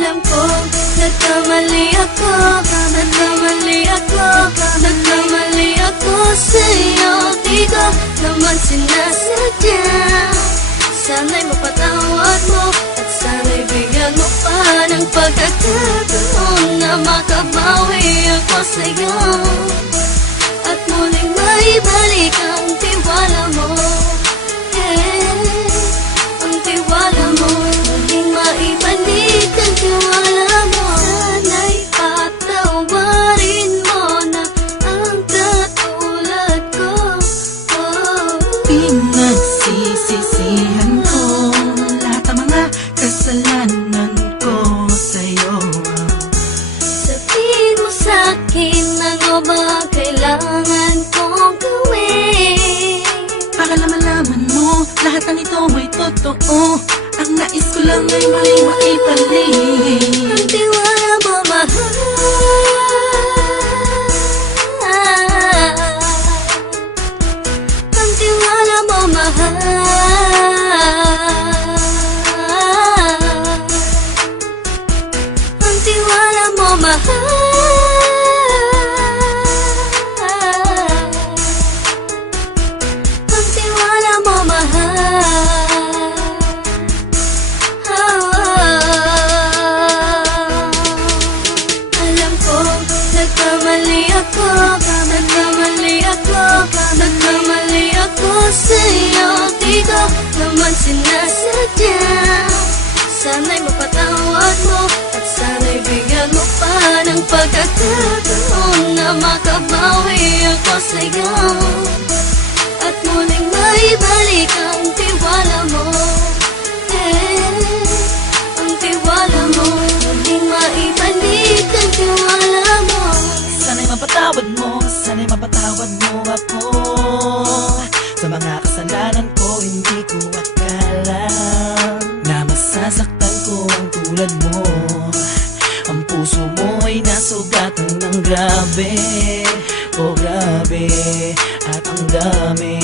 Alam ko, nagkamali ako, nagkamali ako, nagkamali ako sa'yo. Di ko naman sinasadya. Sana'y mapatawad mo at sana'y bigyan mo pa ng pagkakataon na makabawi ako sa'yo at muling maibalik ang tiwala mo. Ang tiwala mo, muling maibalik ang tiwala mo. Sana'y patawarin mo na ang katulad ko. Pinagsisisihan ko lahat ng mga kasalanan ko sa'yo. Sabihin mo sa'kin ano ba kailangan kong gawin Para malaman mo lahat ng ito ay totoo. Ang nais ko lang ay muling maibalik ang tiwala mo, mahal. Ang tiwala mo, mahal. Ang tiwala mo, mahal. Ang tiwala mo, mahal. Alam ko, nagkamali ako, nagkamali ako, nagkamali ako sa'yo. Di ko naman sinasadya. Sana'y mapatawad mo at sana'y bigyan mo pa ng pagkakataon na makabawi ako sa'yo at muling maibalik ang tiwala mo. Ang tiwala mo, muling maibalik ang tiwala mo. Sana'y mapatawad mo, sana'y mapatawad mo ako sa mga kasalanan ko. Hindi ko akala na masasaktan ko ang tulad mo. Ang puso mo ay nasugatan ng grabe, oh grabe. At ang dami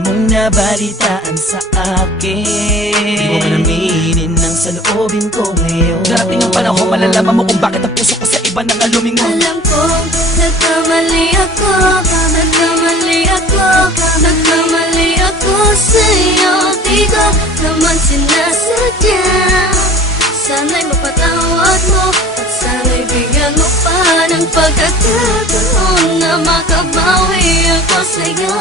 mong nabalitaan sa akin. Di mo man aminin ang saloobin ko ngayon. Darating ang panahon, malalaman mo kung bakit ang puso ko sa iba nang alumingon. Alam ko, nagkamali ako, nagkamali ako, nagkamali ako sa'yo. Di ko naman sinasadya. Sana'y mapatawad mo at sana'y bigyan mo pa ng pagkakataon na makabawi ako sa'yo